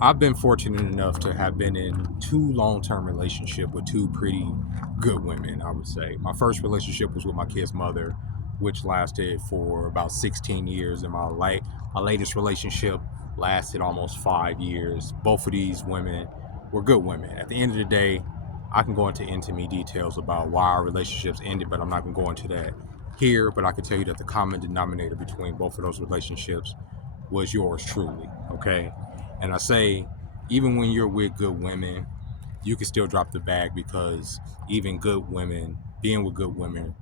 I've been fortunate enough to have been in two long-term relationships with two pretty good women, I would say. My first relationship was with my kid's mother, which lasted for about 16 years, and my latest relationship lasted almost 5 years. Both of these women were good women. At the end of the day, I can go into intimate details about why our relationships ended, but I'm not going to go into that here. But I can tell you that the common denominator between both of those relationships was yours truly, okay? And I say, even when you're with good women, you can still drop the bag because even good women, being with good women,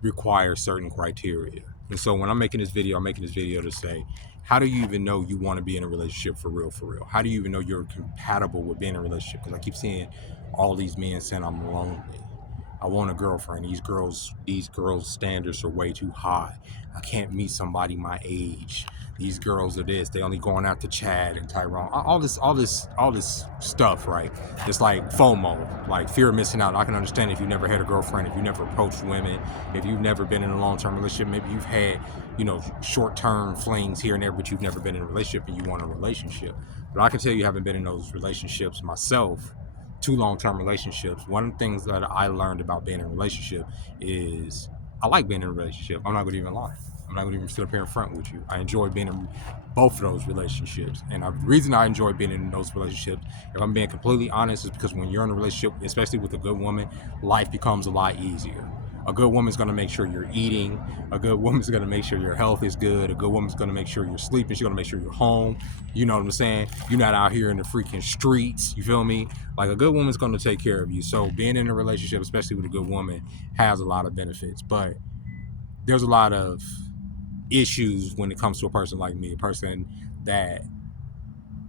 requires certain criteria. And so when I'm making this video, I'm making this video to say, how do you even know you want to be in a relationship for real, for real? How do you even know you're compatible with being in a relationship? Because I keep seeing all these men saying I'm lonely. I want a girlfriend. These girls' standards are way too high. I can't meet somebody my age. These girls are this. They only going out to Chad and Tyrone. All this stuff, right? It's like FOMO, like fear of missing out. I can understand if you never had a girlfriend, if you never approached women, if you've never been in a long-term relationship. Maybe you've had, short-term flings here and there, but you've never been in a relationship and you want a relationship. But I can tell you, having been in those relationships myself, two long-term relationships, one of the things that I learned about being in a relationship is I like being in a relationship. I'm not going to even lie. I'm not going to even sit up here in front with you. I enjoy being in both of those relationships. And the reason I enjoy being in those relationships, if I'm being completely honest, is because when you're in a relationship, especially with a good woman, life becomes a lot easier. A good woman's going to make sure you're eating. A good woman's going to make sure your health is good. A good woman's going to make sure you're sleeping. She's going to make sure you're home. You know what I'm saying? You're not out here in the freaking streets. You feel me? Like, a good woman's going to take care of you. So being in a relationship, especially with a good woman, has a lot of benefits. But there's a lot of issues when it comes to a person like me, a person that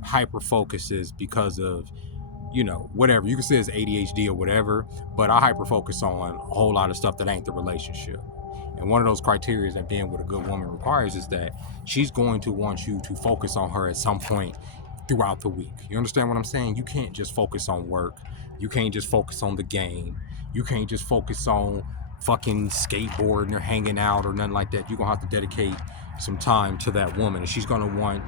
hyper focuses because of, whatever. You can say it's ADHD or whatever, but I hyper focus on a whole lot of stuff that ain't the relationship. And one of those criteria that being with a good woman requires is that she's going to want you to focus on her at some point throughout the week. You understand what I'm saying? You can't just focus on work. You can't just focus on the game. You can't just focus on fucking skateboarding or hanging out or nothing like that. You're gonna have to dedicate some time to that woman, and she's gonna want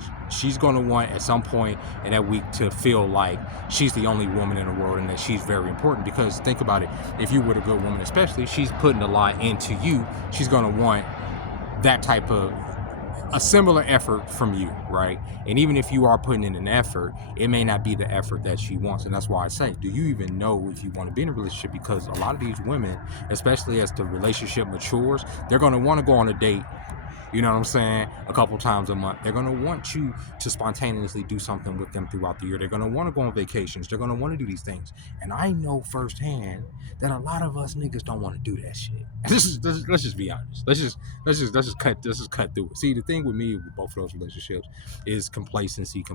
at some point in that week to feel like she's the only woman in the world and that she's very important. Because think about it, if you were a good woman, especially, she's putting a lot into you. She's gonna want that type of a similar effort from you, right? And even if you are putting in an effort, it may not be the effort that she wants. And that's why I say, do you even know if you want to be in a relationship? Because a lot of these women, especially as the relationship matures, they're going to want to go on a date, you know what I'm saying, a couple times a month. They're going to want you to spontaneously do something with them throughout the year. They're going to want to go on vacations. They're going to want to do these things. And I know firsthand that a lot of us niggas don't want to do that shit. Let's just be honest. Let's just cut through it. See, the thing with me with both of those relationships is complacency.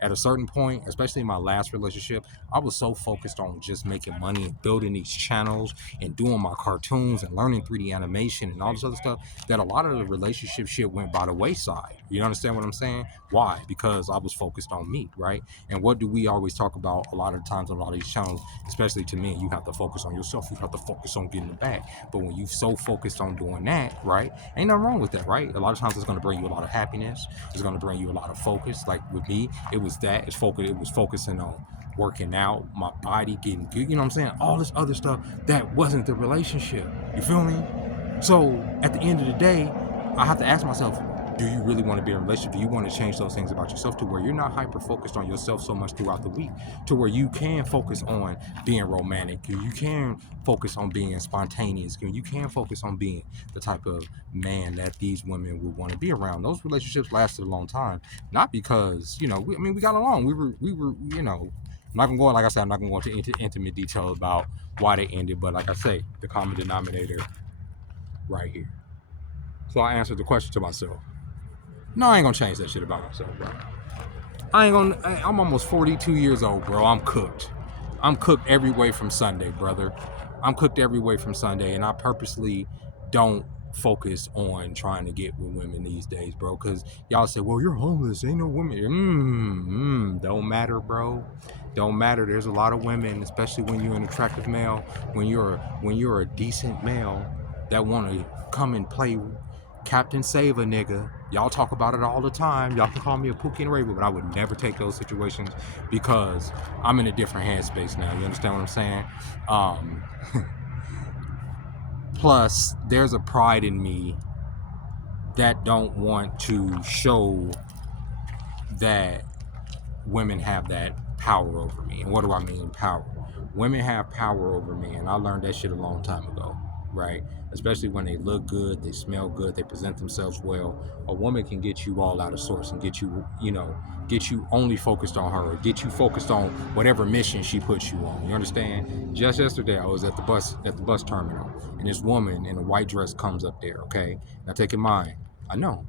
At a certain point, especially in my last relationship, I was so focused on just making money and building these channels and doing my cartoons and learning 3D animation and all this other stuff that a lot of the relationship shit went by the wayside. You understand what I'm saying? Why? Because I was focused on me, right? And what do we always talk about a lot of times on a lot of these channels, especially to me? You have to focus on yourself. You have to focus on getting it back. But when you so focused on doing that, right, ain't nothing wrong with that, right? A lot of times it's going to bring you a lot of happiness. It's going to bring you a lot of focus. Like with me, it was that. It was focusing on working out, my body getting good. You know what I'm saying? All this other stuff that wasn't the relationship. You feel me? So at the end of the day, I have to ask myself, do you really want to be in a relationship? Do you want to change those things about yourself to where you're not hyper focused on yourself so much throughout the week, to where you can focus on being romantic, you can focus on being spontaneous, you can focus on being the type of man that these women would want to be around? Those relationships lasted a long time, not because, we got along. We were, I'm not gonna go, like I said, I'm not gonna go into intimate detail about why they ended, but like I say, the common denominator right here. So I answered the question to myself. No, I ain't gonna change that shit about myself, bro. I'm almost 42 years old, bro. I'm cooked. I'm cooked every way from Sunday, brother. I'm cooked every way from Sunday, and I purposely don't focus on trying to get with women these days, bro. Cause y'all say, well, you're homeless, ain't no women. Don't matter, bro. Don't matter. There's a lot of women, especially when you're an attractive male, when you're a decent male that want to come and play Captain Save a nigga. Y'all talk about it all the time. Y'all can call me a Pookie and Raven, but I would never take those situations because I'm in a different headspace now. You understand what I'm saying? Um, plus, there's a pride in me that don't want to show that women have that power over me. And what do I mean power? Women have power over me, and I learned that shit a long time ago, right? Especially when they look good, they smell good, they present themselves well. A woman can get you all out of sorts and get you, get you only focused on her, or get you focused on whatever mission she puts you on. You understand? Just yesterday, I was at the bus terminal, and this woman in a white dress comes up there. Okay, now take in mind, I know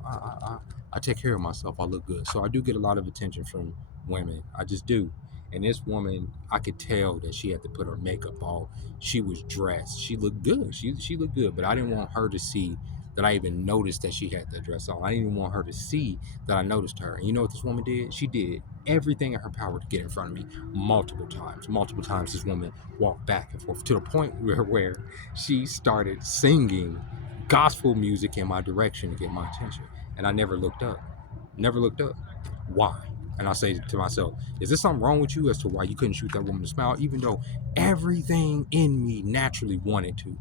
I take care of myself. I look good, so I do get a lot of attention from women. I just do. And this woman, I could tell that she had to put her makeup on. She was dressed. She looked good. She looked good, but I didn't want her to see that I even noticed that she had that dress on. I didn't even want her to see that I noticed her. And you know what this woman did? She did everything in her power to get in front of me multiple times. Multiple times this woman walked back and forth to the point where she started singing gospel music in my direction to get my attention. And I never looked up. Never looked up. Why? And I say to myself, is there something wrong with you as to why you couldn't shoot that woman to smile, even though everything in me naturally wanted to?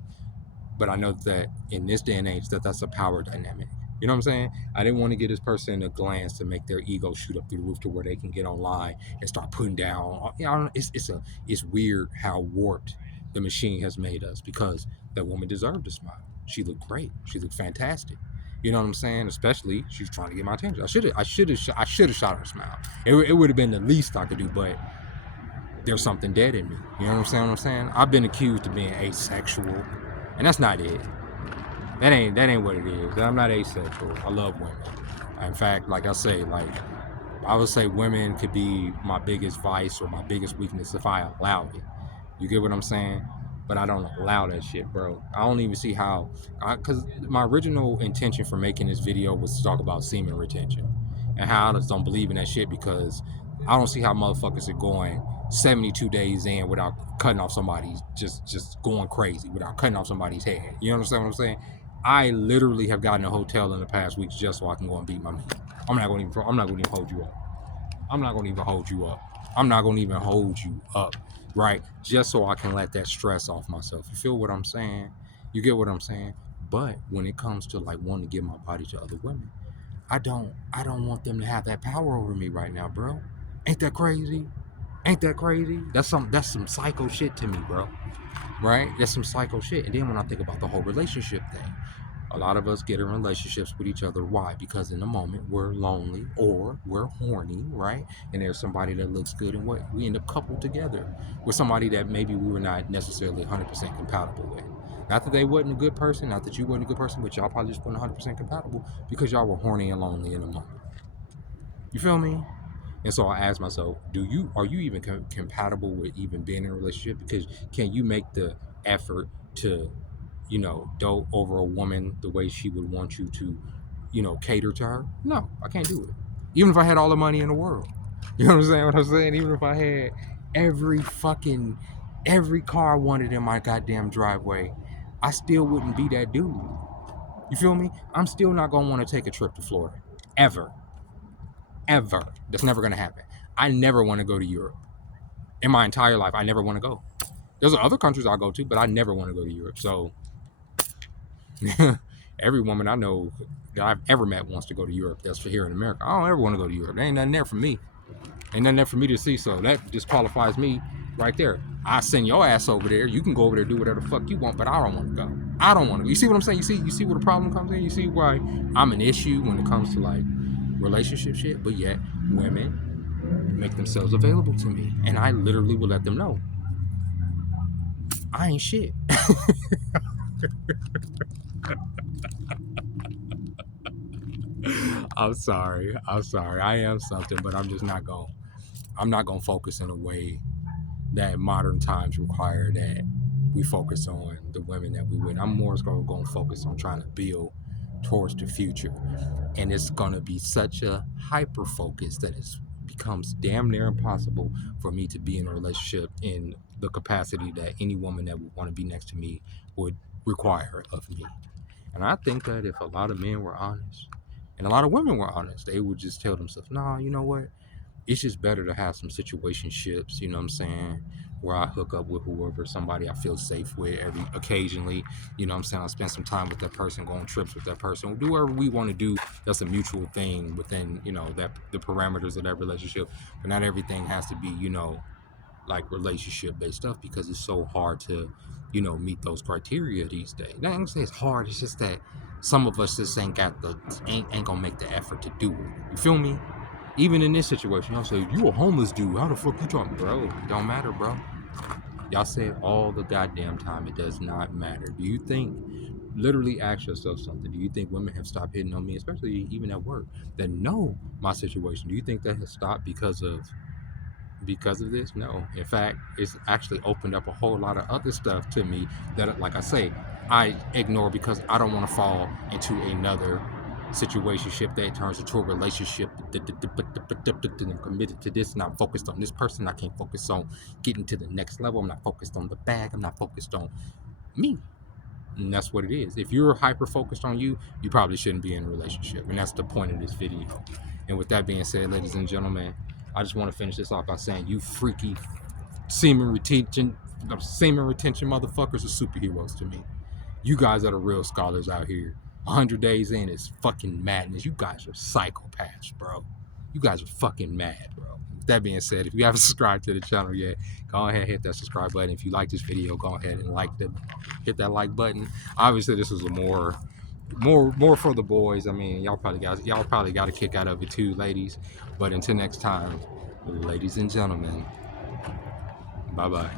But I know that in this day and age, that's a power dynamic. You know what I'm saying? I didn't want to give this person a glance to make their ego shoot up through the roof to where they can get online and start putting down. You know, it's weird how warped the machine has made us, because that woman deserved a smile. She looked great. She looked fantastic. You know what I'm saying? Especially she was trying to get my attention. I should have shot her a smile. It would have been the least I could do, but there's something dead in me. You know what I'm saying? I've been accused of being asexual, and that's not it. That ain't what it is. I'm not asexual. I love women. In fact, like I say, I would say women could be my biggest vice or my biggest weakness if I allowed it. You get what I'm saying? But I don't allow that shit, bro. I don't even see how. Because my original intention for making this video was to talk about semen retention and how I just don't believe in that shit, because I don't see how motherfuckers are going 72 days in without cutting off somebody's, just going crazy without cutting off somebody's head. You understand what I'm saying? I literally have gotten a hotel in the past weeks just so I can go and beat my meat. I'm not gonna even hold you up. I'm not gonna even hold you up. I'm not gonna even hold you up, right? Just so I can let that stress off myself. You feel what I'm saying? You get what I'm saying? But when it comes to like wanting to give my body to other women, I don't want them to have that power over me right now, bro. Ain't that crazy? Ain't that crazy? That's some psycho shit to me, bro. Right? That's some psycho shit. And then when I think about the whole relationship thing, a lot of us get in relationships with each other. Why? Because in the moment we're lonely or we're horny, right? And there's somebody that looks good, and what we end up coupled together with somebody that maybe we were not necessarily 100% compatible with. Not that they wasn't a good person, not that you wasn't a good person, but y'all probably just weren't 100% compatible because y'all were horny and lonely in the moment. You feel me? And so I asked myself, are you even compatible with even being in a relationship? Because can you make the effort to, dote over a woman the way she would want you to, cater to her? No, I can't do it. Even if I had all the money in the world. You know what I'm saying? Even if I had every car I wanted in my goddamn driveway, I still wouldn't be that dude. You feel me? I'm still not gonna want to take a trip to Florida. Ever. Ever. That's never gonna happen. I never want to go to Europe. In my entire life, I never want to go. There's other countries I'll go to, but I never want to go to Europe. So every woman I know that I've ever met wants to go to Europe. That's for here in America. I don't ever want to go to Europe. There ain't nothing there for me. Ain't nothing there for me to see. So that disqualifies me right there. I send your ass over there. You can go over there, do whatever the fuck you want, but I don't want to go. I don't want to. You see what I'm saying? You see where the problem comes in? You see why I'm an issue when it comes to like relationship shit? But yet women make themselves available to me, and I literally will let them know I ain't shit. I'm sorry. I am something, but I'm just not going. I'm not going to focus in a way that modern times require that we focus on the women that we with. I'm more going to focus on trying to build towards the future, and it's going to be such a hyper focus that it becomes damn near impossible for me to be in a relationship in the capacity that any woman that would want to be next to me would require of me. And I think that if a lot of men were honest and a lot of women were honest, they would just tell themselves, nah, you know what? It's just better to have some situationships, you know what I'm saying? Where I hook up with whoever, somebody I feel safe with occasionally, you know what I'm saying? I spend some time with that person, go on trips with that person, we'll do whatever we want to do. That's a mutual thing within, you know, that the parameters of that relationship. But not everything has to be, you know, like relationship based stuff because it's so hard to, you know, meet those criteria these days. Not gonna say it's hard, it's just that some of us just ain't gonna make the effort to do it. You feel me? Even in this situation, y'all say, you a homeless dude. How the fuck you talking? Bro, it don't matter, bro. Y'all say it all the goddamn time. It does not matter. Do you think, literally ask yourself something. Do you think women have stopped hitting on me, especially even at work, that know my situation? Do you think that has stopped because of this? No. In fact, it's actually opened up a whole lot of other stuff to me that, like I say, I ignore because I don't want to fall into another situationship that turns into a relationship. I'm committed to this and I'm focused on this person. I can't focus on getting to the next level. I'm not focused on the bag. I'm not focused on me. And that's what it is. If you're hyper focused on you, you probably shouldn't be in a relationship. And that's the point of this video. And with that being said, ladies and gentlemen, I just want to finish this off by saying you freaky semen retention motherfuckers are superheroes to me. You guys are the real scholars out here. 100 days in is fucking madness. You guys are psychopaths, bro. You guys are fucking mad, bro. With that being said, if you haven't subscribed to the channel yet, go ahead and hit that subscribe button. If you like this video, go ahead and hit that like button. Obviously, this is a more for the boys. I mean, y'all probably got a kick out of it too, ladies. But until next time, ladies and gentlemen, bye bye.